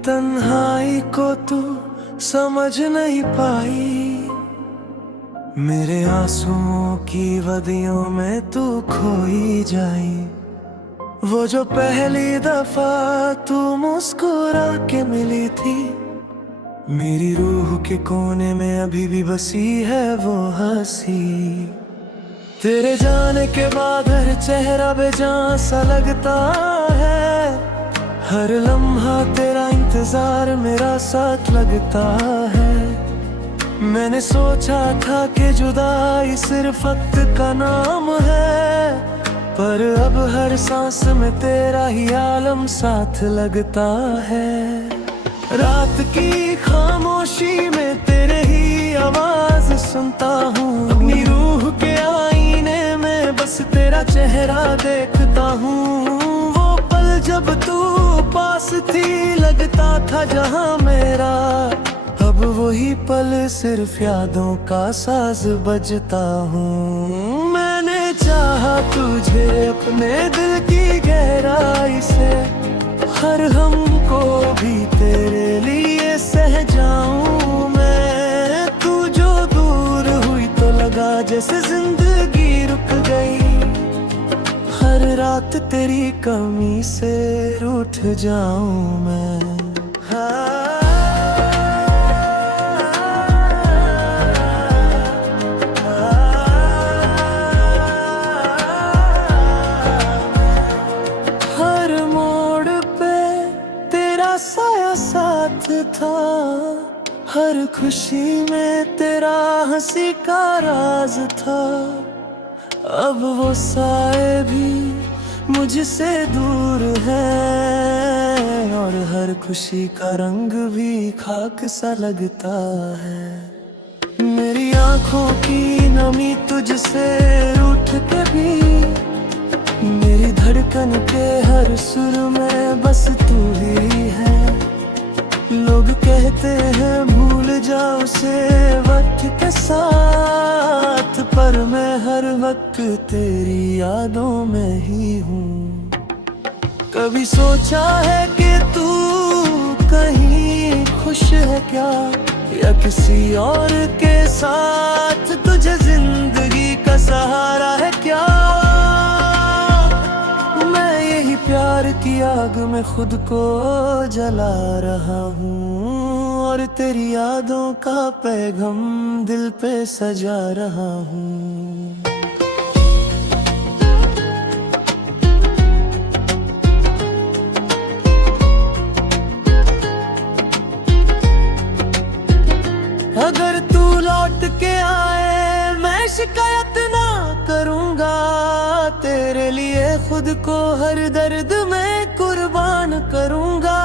तन्हाई को तू समझ नहीं पाई, मेरे आंसुओं की वदियों में तू खोई जाई। वो जो पहली दफा तू मुस्कुरा के मिली थी, मेरी रूह के कोने में अभी भी बसी है वो हंसी। तेरे जाने के बाद हर चेहरा बेजान सा लगता है, हर लम्हा तेरा इंतजार मेरा साथ लगता है। मैंने सोचा था कि जुदाई सिर्फ वक्त का नाम है, पर अब हर सांस में तेरा ही आलम साथ लगता है। रात की खामोशी में तेरे ही आवाज सुनता हूँ, अपनी रूह के आईने में बस तेरा चेहरा देखता हूँ। वो पल जब तू पास थी लगता था जहाँ मेरा, अब वही पल सिर्फ यादों का साज बजता हूँ। मैंने चाहा तुझे अपने दिल की गहराई से, हर हम को भी तेरे लिए सह जाऊं मैं। तू जो दूर हुई तो लगा जैसे जिंदगी रुक गई, हर रात तेरी कमी से रूठ जाऊं मैं। हर मोड़ पे तेरा साया साथ था, हर खुशी में तेरा हंसी का राज था। अब वो साए भी मुझसे दूर है, और हर खुशी का रंग भी खाक सा लगता है। मेरी आंखों की नमी तुझसे रूठ के भी, मेरी धड़कन के हर सुर में बस तू ही है। लोग कहते हैं भूल जाओ उसे वक्त के साथ, पर मैं हर वक्त तेरी यादों में ही हूँ। कभी सोचा है कि तू कहीं खुश है क्या, या किसी और के साथ तुझे जिंदगी का सहारा है क्या। मैं यही प्यार की आग में खुद को जला रहा हूँ, और तेरी यादों का पैगाम दिल पे सजा रहा हूँ। अगर तू लौट के आए मैं शिकायत ना करूँगा, तेरे लिए खुद को हर दर्द में कुर्बान करूँगा।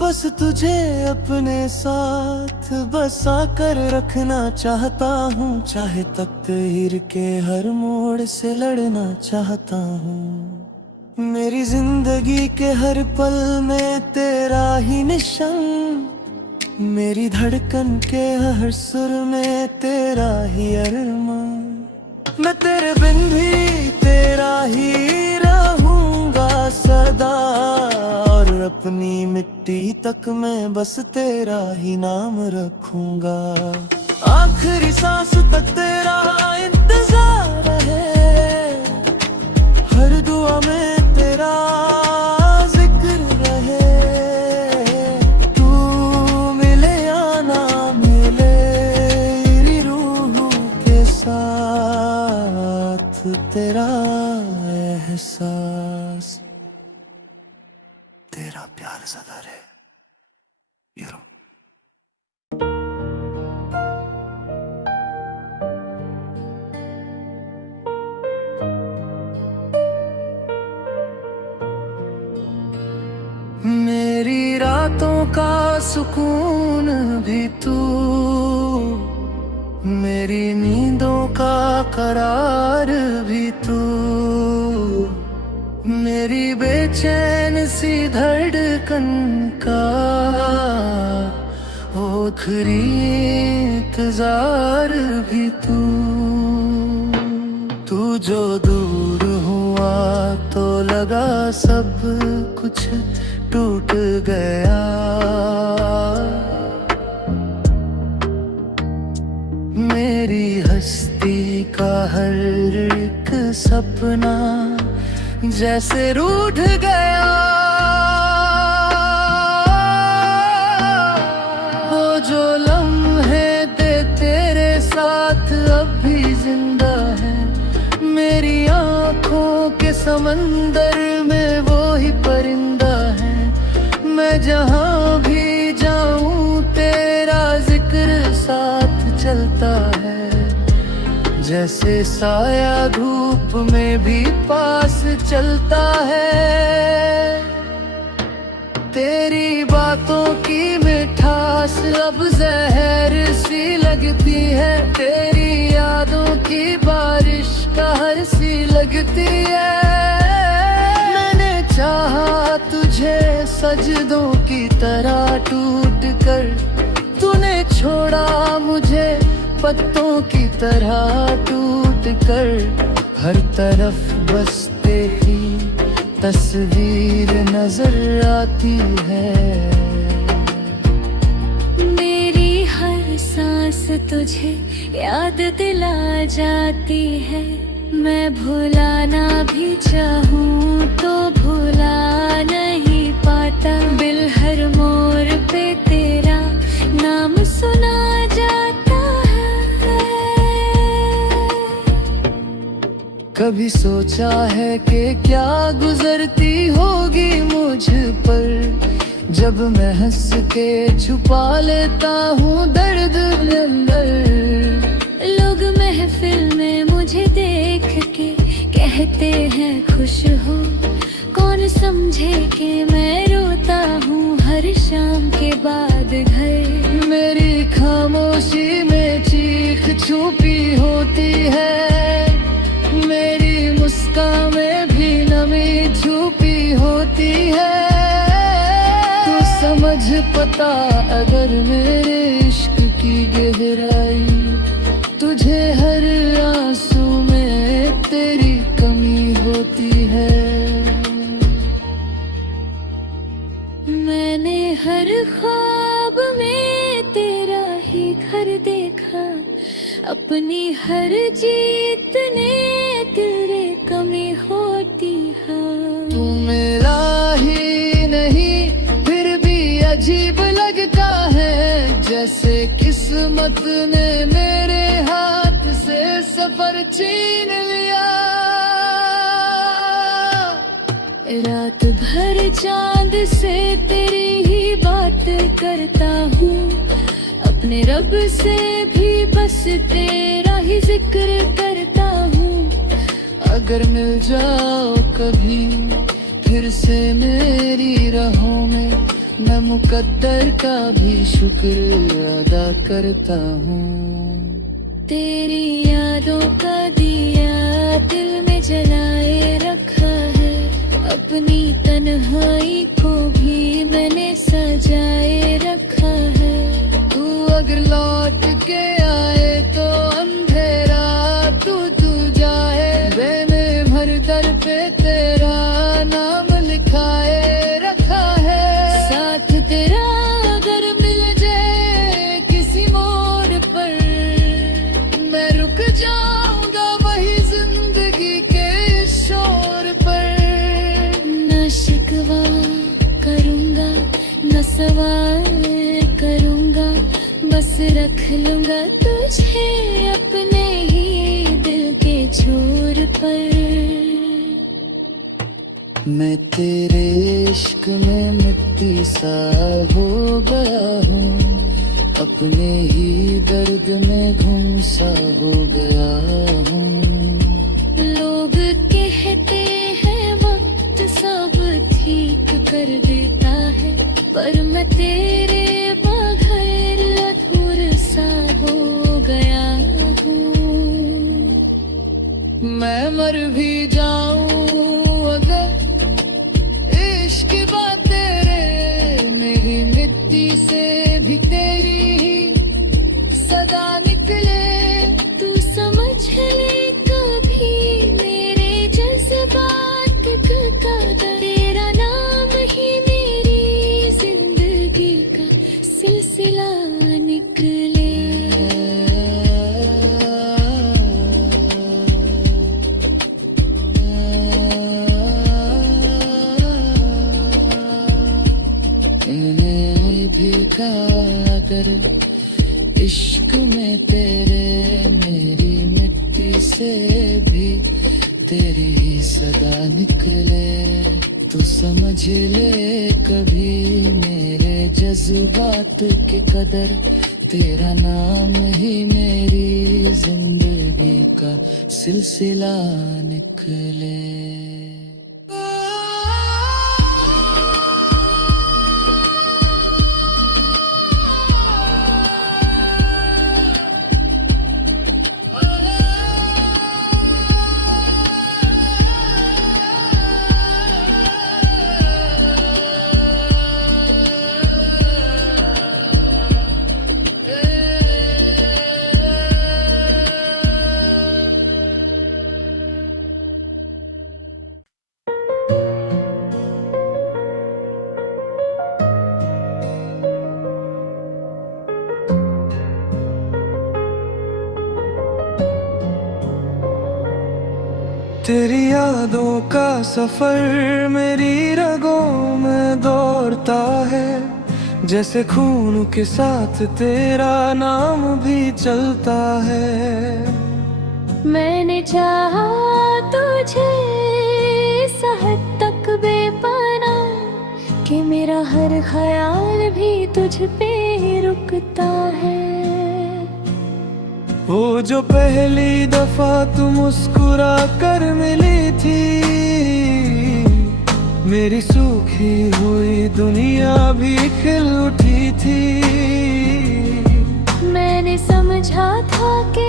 बस तुझे अपने साथ बसा कर रखना चाहता हूँ, चाहे तकदीर के हर मोड़ से लड़ना चाहता हूँ। मेरी जिंदगी के हर पल में तेरा ही निशान, मेरी धड़कन के हर सुर में तेरा ही अरमान। मैं तेरे बिन भी तेरा ही रहूंगा सदा, और अपनी मिट्टी तक मैं बस तेरा ही नाम रखूंगा। आखिरी सांस तक तेरा इंतजार है, हर दुआ में तेरा जिक्र रहे। तू मिले या ना मिले मेरी रूह के साथ, तेरा एहसास तेरा प्यार सदा रहे। मेरी रातों का सुकून भी तू, मेरी नींदों का करार भी तू, मेरी बेचैन सी धड़कन का आखिरी इंतजार भी तू। तू जो दूर हुआ तो लगा सब कुछ टूट गया। मेरी हस्ती का हर एक सपना जैसे रूठ गया। वो जो लम्हे थे तेरे साथ अब भी जिंदा है। मेरी आँखों के समंदर में वो ही परिंदा है। मैं जहाँ भी जाऊँ तेरा जिक्र साथ चलता है। जैसे साया धूप में भी पास चलता है। तेरी बातों की मिठास अब जहर सी लगती है। तेरी यादों की बारिश कहर सी लगती है। मैंने चाहा तुझे सजदों की तरह टूट कर, तूने छोड़ा मुझे पत्तों की तरह टूट कर। हर तरफ बस तेरी तस्वीर नजर आती है। मेरी हर सांस तुझे याद दिला जाती है। मैं भुलाना भी चाहूँ तो भुला नहीं पाता। बिल हर मोड़ पे तेरा नाम सुना जाता है। कभी सोचा है कि क्या गुजरती होगी मुझ पर, जब मैं हंस के छुपा लेता हूँ दर्द अंदर। लोग महफिल में मुझे देख के कहते हैं खुश हो। कौन समझे कि मैं रोता हूँ हर शाम के बाद घर। मेरी खामोशी में चीख छुपी होती है। मेरी मुस्कान में भी नमी छुपी होती है। तू समझ पता अगर मेरे इश्क की गहराई, तुझे हर आंसू में तेरी कमी होती है। मैंने हर ख्वाब में तेरा ही घर देखा। अपनी हर जीत ने तेरे कमी होती है। तू मेरा ही नहीं फिर भी अजीब लगता है। जैसे किस्मत ने मेरे हाथ से सफर छीन लिया। रात भर चांद से तेरी ही बात करता हूँ। अपने रब से भी बस तेरा ही जिक्र करता हूँ। अगर मिल जाओ कभी फिर से मेरी राहों में, मैं मुकद्दर का भी शुक्र अदा करता हूँ। तेरी यादों का दिया दिल में जलाए रखा है। अपनी तन्हाई को भी मैंने सजाए रखा है। तू अगर लौट के आए तो अंधेरा तू जाए। मैंने भर दर पे तेरा नाम लिखाए रखा है। साथ तेरा अगर मिल जाए किसी मोड़ पर, मैं रुक जाऊंगा वही जिंदगी के शोर पर। न शिकवा करूँगा न सवाल करूँगा। बस रख लूँगा तुझे अपने ही दिल के छोर पर। मैं तेरे इश्क में मिट्टी सा हो गया हूँ। अपने ही दर्द में गुम सा हो गया हूँ। लोग कहते हैं वक्त सब ठीक कर देता है, पर मैं तेरे बगैर अधूर सा हो गया हूँ। मैं मर भी जाऊं अगर इश्क बात तेरे, मेरी मिट्टी से भी तेरी अगर इश्क में तेरे मेरी मिट्टी से भी तेरी ही सदा निकले तो समझ ले कभी मेरे जज्बात की कदर तेरा नाम ही मेरी जिंदगी का सिलसिला निकले। तेरी यादों का सफर मेरी रगों में दौड़ता है, जैसे खून के साथ तेरा नाम भी चलता है। मैंने चाहा तुझे इस हद तक बेपना कि मेरा हर ख्याल भी तुझ पे रुकता है। वो जो पहली दफा तू मुस्कुरा कर मिली थी, मेरी सूखी हुई दुनिया भी खिल उठी थी। मैंने समझा था कि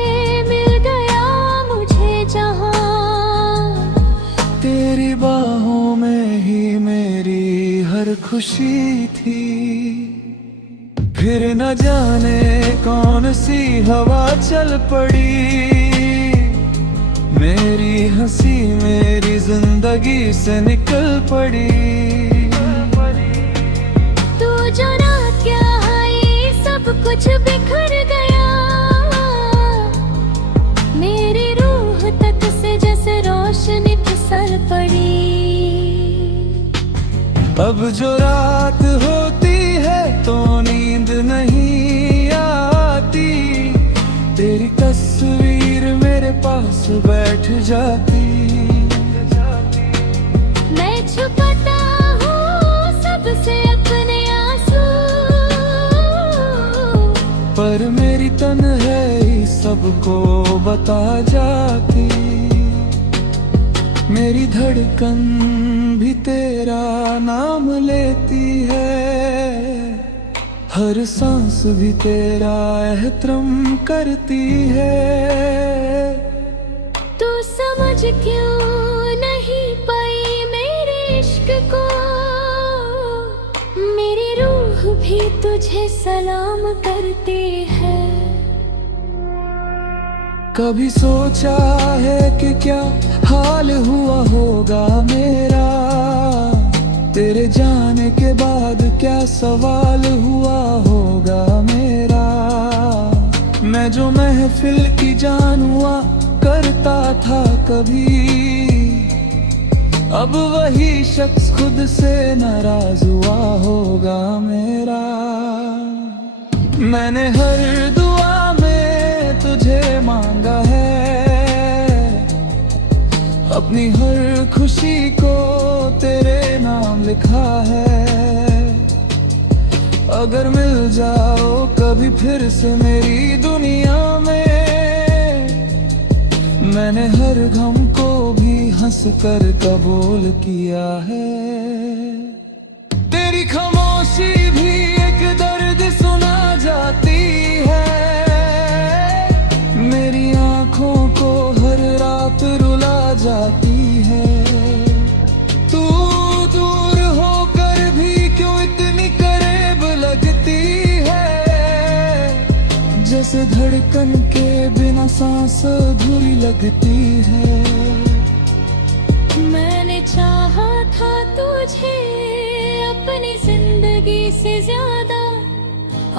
मिल गया मुझे जहां, तेरी बाहों में ही मेरी हर खुशी थी। फिर न जाने कौन सी हवा चल पड़ी, मेरी हंसी मेरी जिंदगी से निकल पड़ी। तू जो रात क्या आई सब कुछ बिखर गया, मेरी रूह तक से जैसे रोशनी फिसल पड़ी। अब जो रात होती है तो नींद नहीं आती, तेरी तस्वीर मेरे पास बैठ जाती। मैं छुपाता हूँ सबसे अपने आंसू, पर मेरी तन्हाई सबको बता जाती। मेरी धड़कन भी तेरा नाम लेती है, हर सांस भी तेरा एहतराम करती है। तू समझ क्यों नहीं पाई मेरे इश्क को, मेरी रूह भी तुझे सलाम करती है। कभी सोचा है कि क्या हाल हुआ होगा मेरा, तेरे जाने के बाद क्या सवाल हुआ होगा मेरा। मैं जो महफिल की जान हुआ करता था कभी, अब वही शख्स खुद से नाराज हुआ होगा मेरा। मैंने हर दुआ में तुझे मांगा है, अपनी हर खुशी को तेरे नाम लिखा है। अगर मिल जाओ कभी फिर से मेरी दुनिया में, मैंने हर गम को भी हंस कर कबूल किया है। तेरी खामोशी भी एक दर्द सुना जाती है, मेरी आंखों को हर रात रुला जाती है। तू दूर होकर भी क्यों इतनी करीब लगती है, जैसे धड़कन के बिना सांस अधूरी लगती है। मैंने चाहा था तुझे अपनी जिंदगी से ज्यादा,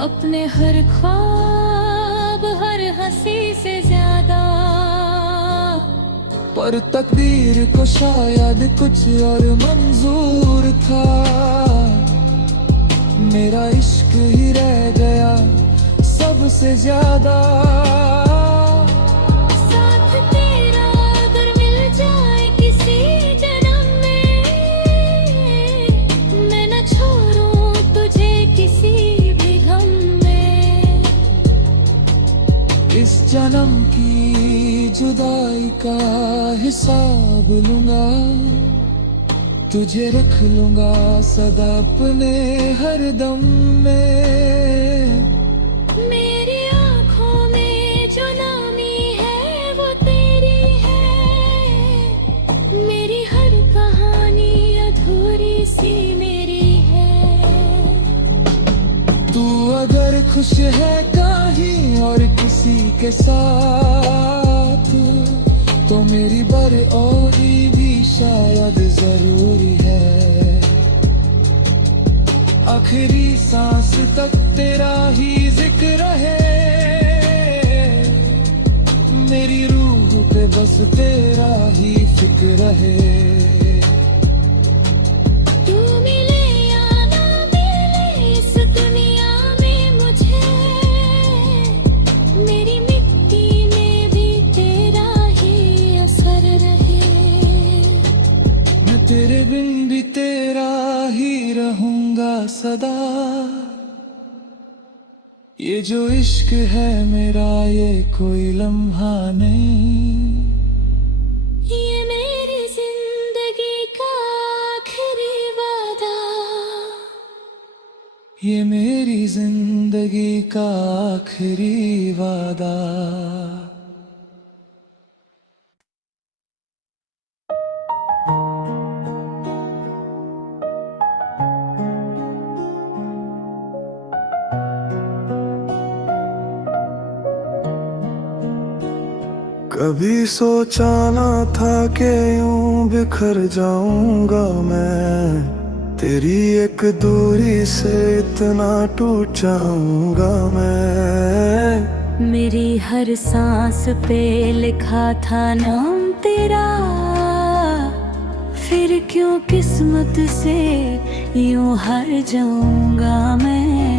अपने हर ख्वाब हर हंसी से ज्यादा, पर तकदीर को शायद कुछ और मंजूर था। मेरा इश्क इश्क ही रह गया सबसे ज्यादा। साथ तेरा अगर मिल जाए किसी जन्म में, मैं न छोड़ूं तुझे किसी भी गम में। इस जन्म की जुदाई का हिसाब लूंगा, तुझे रख लूंगा सदा अपने हर दम में। मेरी आँखों में जो नामी है वो तेरी है, मेरी हर कहानी अधूरी सी मेरी है। तू अगर खुश है कहीं और किसी के साथ, तो मेरी बरऔरी भी शायद जरूरी है। आखिरी सांस तक तेरा ही जिक्र रहे, मेरी रूह पे बस तेरा ही फिक्र रहे। तू मिले या ना मिले इस दुनिया में मुझे, मेरी मिट्टी में भी तेरा ही असर रहे। मैं तेरे बिन भी तेरा ही रहूंगा सदा। ये जो इश्क है मेरा ये कोई लम्हा नहीं, ये मेरी जिंदगी का आखिरी वादा, ये मेरी जिंदगी का आखिरी वादा। कभी सोचा ना था कि यूं बिखर जाऊंगा मैं, तेरी एक दूरी से इतना टूट जाऊंगा मैं। मेरी हर सांस पे लिखा था नाम तेरा, फिर क्यों किस्मत से यूं हार जाऊंगा मैं।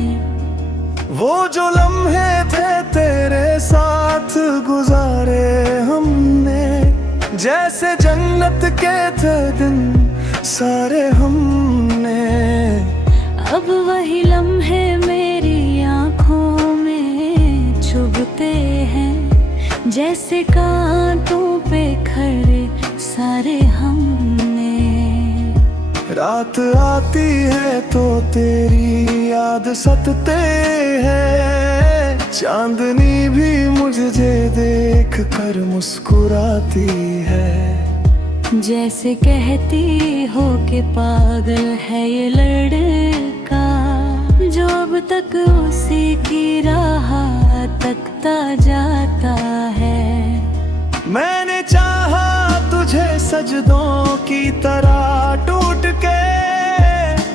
वो जो लम्हे थे तेरे साथ गुजारे हमने, जैसे जन्नत के थे दिन सारे हमने। अब वही लम्हे मेरी आँखों में चुभते हैं, जैसे कांटों पे खड़े सारे हमने। रात आती है तो तेरी याद सतते है, चांदनी भी मुझे देख कर मुस्कुराती है। जैसे कहती हो कि पागल है ये लड़का, जो अब तक उसी की राह तकता जाता है। मैंने चाहा तुझे सजदों की तरह टूट के,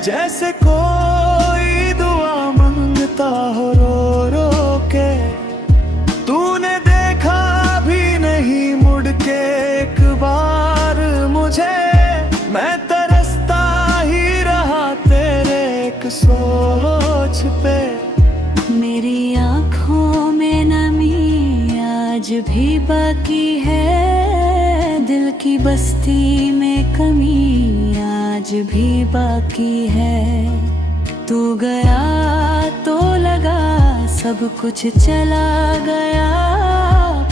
जैसे कोई दुआ मांगता हो रो रो के। तूने देखा भी नहीं मुड़ के एक बार मुझे, मैं तरसता ही रहा तेरे एक सोच पे। मेरी आँखों में नमी आज भी बाकी है, दिल की बस्ती में कमी आज भी बाकी है। तू गया तो लगा सब कुछ चला गया,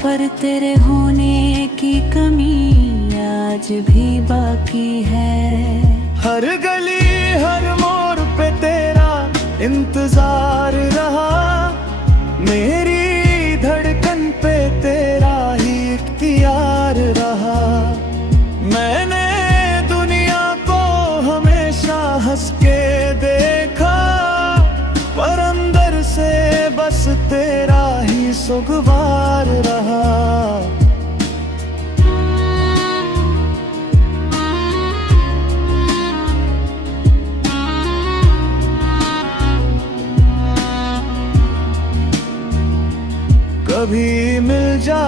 पर तेरे होने की कमी आज भी बाकी है। हर गली हर मोड़ पे तेरा इंतजार रहा, मेरी धड़कन पे तेरा ही इख्तियार रहा। मैंने दुनिया को हमेशा हंस के देखा, पर अंदर से बस तेरा ही सुगवार रहा। कभी मिल जा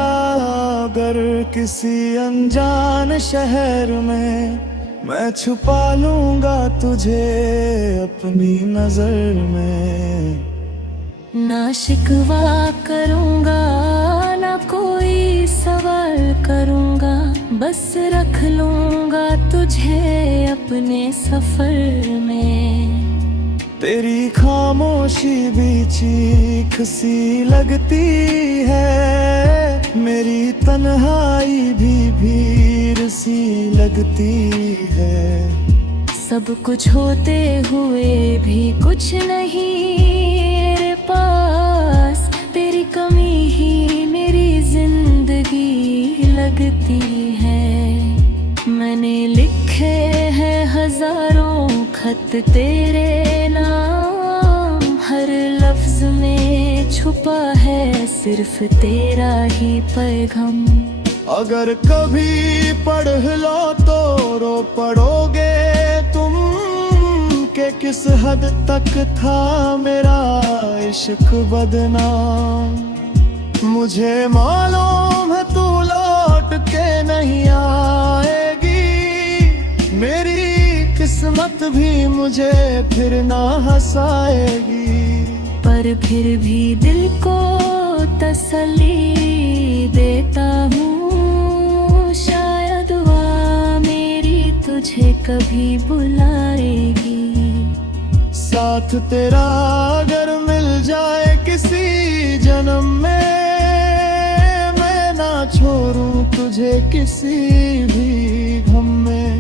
अगर किसी अनजान शहर में, मैं छुपा लूंगा तुझे अपनी नजर में। ना शिकवा करूंगा ना कोई सवाल करूंगा, बस रख लूंगा तुझे अपने सफर में। तेरी खामोशी भी चीख सी लगती है, मेरी तन्हाई भी भीड़ सी लगती है। सब कुछ होते हुए भी कुछ नहीं मेरे पास, तेरी कमी ही मेरी जिंदगी लगती है। मैंने लिखे हैं हजारों खत तेरे नाम, हर लफ्ज में छुपा है सिर्फ तेरा ही पैगाम। अगर कभी पढ़ लो तो रो पड़ोगे तुम, के किस हद तक था मेरा इश्क बदनाम। मुझे मालूम है तू लौट के नहीं आएगी, मेरी किस्मत भी मुझे फिर ना हंसाएगी। पर फिर भी दिल को तसल्ली देता हूँ, शायद दुआ मेरी तुझे कभी बुलाएगी। साथ तेरा अगर मिल जाए किसी जन्म में, मैं ना छोड़ूं तुझे किसी भी गम में।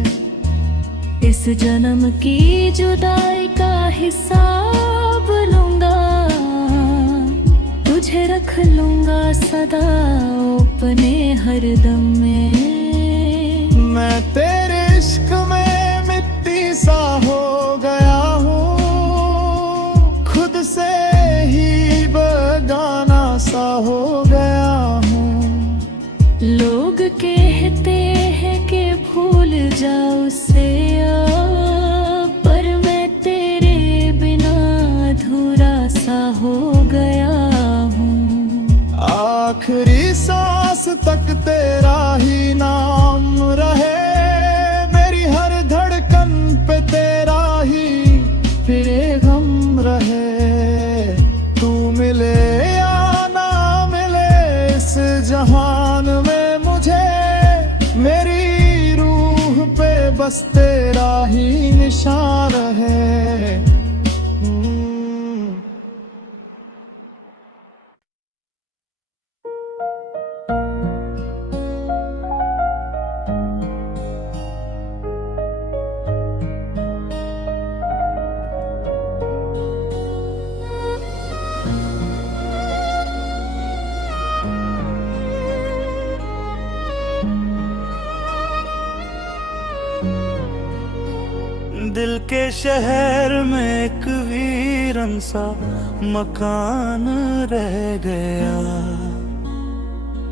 इस जन्म की जुदाई का हिसाब लूंगा, तुझे रख लूंगा सदा अपने हर दम में। मैं तेरे इश्क में मिट्टी सा हो गया हूँ, खुद से ही बेगाना सा हो गया हूँ। लोग कहते हैं कि भूल जाओ उसे, पर मैं तेरे बिना अधूरा सा हो गया हूँ। आखिरी सांस तक तेरा ही नाम रहे, मेरी हर धड़कन पे तेरा ही फिरे गम रहे। तू मिले या ना मिले इस जहान में मुझे, मेरी रूह पे बस तेरा ही निशान है। दिल के शहर में एक वीरन सा मकान रह गया,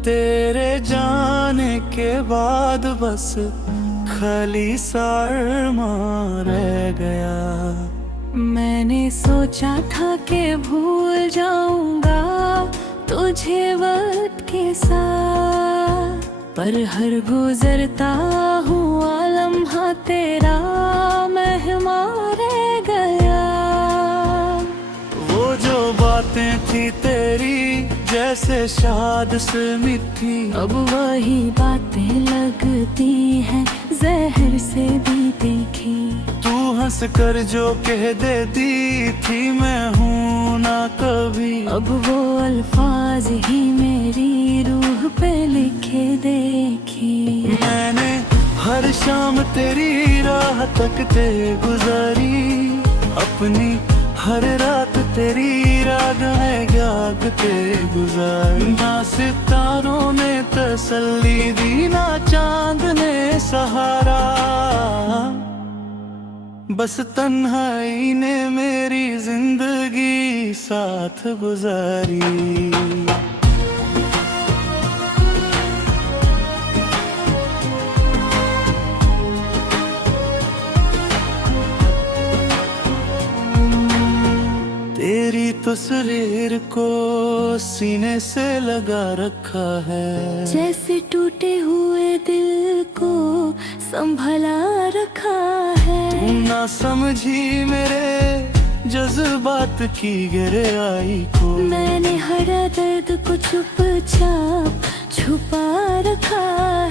तेरे जाने के बाद बस खाली सा अरमां रह गया। मैंने सोचा था कि भूल जाऊंगा तुझे वक्त के साथ, पर हर गुजरता हुआ लम्हा तेरा मेहमान रह गया। वो जो बातें थी तेरी जैसे शाद से मीठी, अब वही बातें लगती हैं जहर से भी तीखी। तू हंस कर जो कह देती थी मैं हूँ ना कभी, अब वो अल्फाज ही मेरी रूह पे लिखे देखी। मैंने हर शाम तेरी राह तकते गुजारी, अपनी हर रात तेरी रागें जागते गुजारी। ना सितारों ने तसल्ली दी ना चांद ने सहारा, बस तन्हाई ने मेरी जिंदगी साथ गुजारी। तेरी तस्वीर को सीने से लगा रखा है। जैसे टूटे हुए दिल को संभला रखा है। तू ना समझी मेरे जज्बात की गहराई को। मैंने हर दर्द को चुपचाप छुपा रखा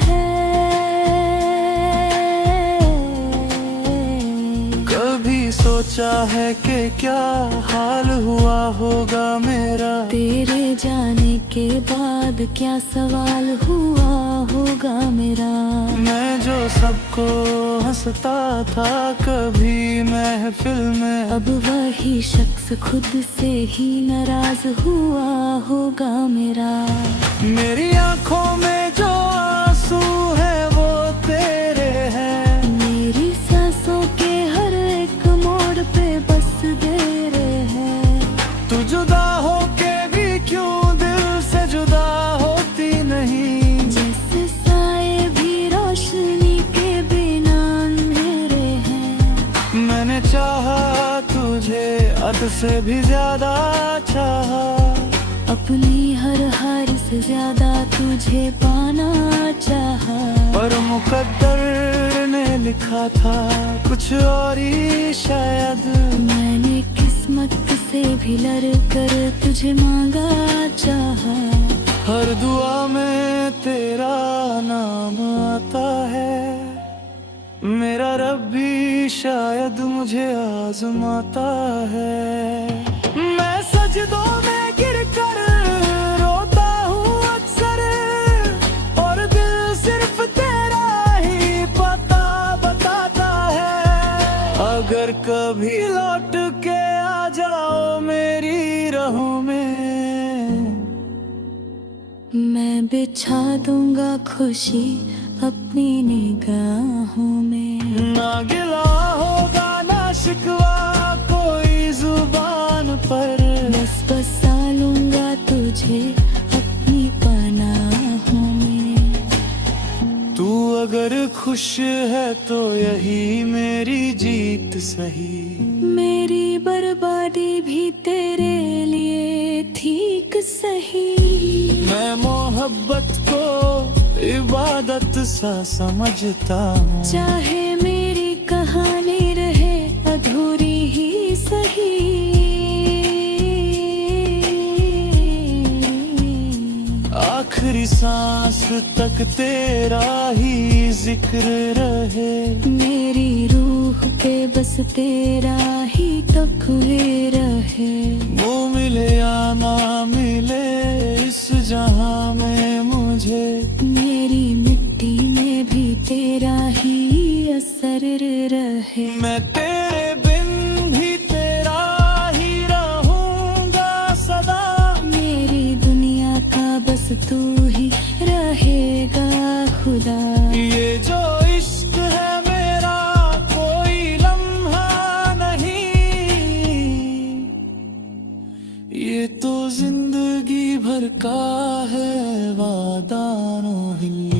है। कभी सोचा है कि क्या हाल हुआ होगा मेरा। तेरे जाने के बाद क्या सवाल हुआ होगा मेरा। मैं जो सबको हंसता था कभी महफिल में, अब वही शख्स खुद से ही नाराज हुआ होगा मेरा। मेरी आंखों में जो आंसू है वो तेरे हैं। मेरी सांसों के हर एक मोड़ पे बस तेरे हैं। तू जुदा हो के भी क्यों दिल से जुदा होती नहीं। जैसे साए भी रोशनी के बिना अंधेरे हैं। मैंने चाहा तुझे हद से भी ज्यादा चाहा। अपनी हर हार से ज्यादा तुझे पाना चाहा। पर मुकद्दर ने लिखा था कुछ और ही शायद। मैंने किस्मत से भी लड़ कर तुझे मांगा चाहा। हर दुआ में तेरा नाम आता है। मेरा रब भी शायद मुझे आजमाता है। मैं सजदों में गिर कर रोता हूँ अक्सर, और दिल सिर्फ तेरा ही पता बताता है। अगर कभी लौट के आ जाओ मेरी राहों में, मैं बिछा दूंगा खुशी अपनी निगाहों में। ना गिला होगा ना शिकवा कोई जुबान पर। बस बसा लूंगा तुझे अपनी पनाहों में। तू अगर खुश है तो यही मेरी जीत सही। मेरी बर्बादी भी तेरे लिए ठीक सही। मैं मोहब्बत को इबादत सा समझता हूँ। चाहे मेरी कहानी रहे अधूरी ही सही। आखिरी सांस तक तेरा ही जिक्र रहे। मेरी रूह पे बस तेरा ही तकवे रहे। वो मिले या ना मिले इस जहां में मुझे, मेरी मिट्टी में भी तेरा ही असर रहे। मैं तेरे बिन भी तेरा ही रहूंगा सदा। मेरी दुनिया का बस तू ही रहेगा खुदा। ये जो इश्क है मेरा कोई लम्हा नहीं, ये तो जिंदगी भर का है वादा नो हिल।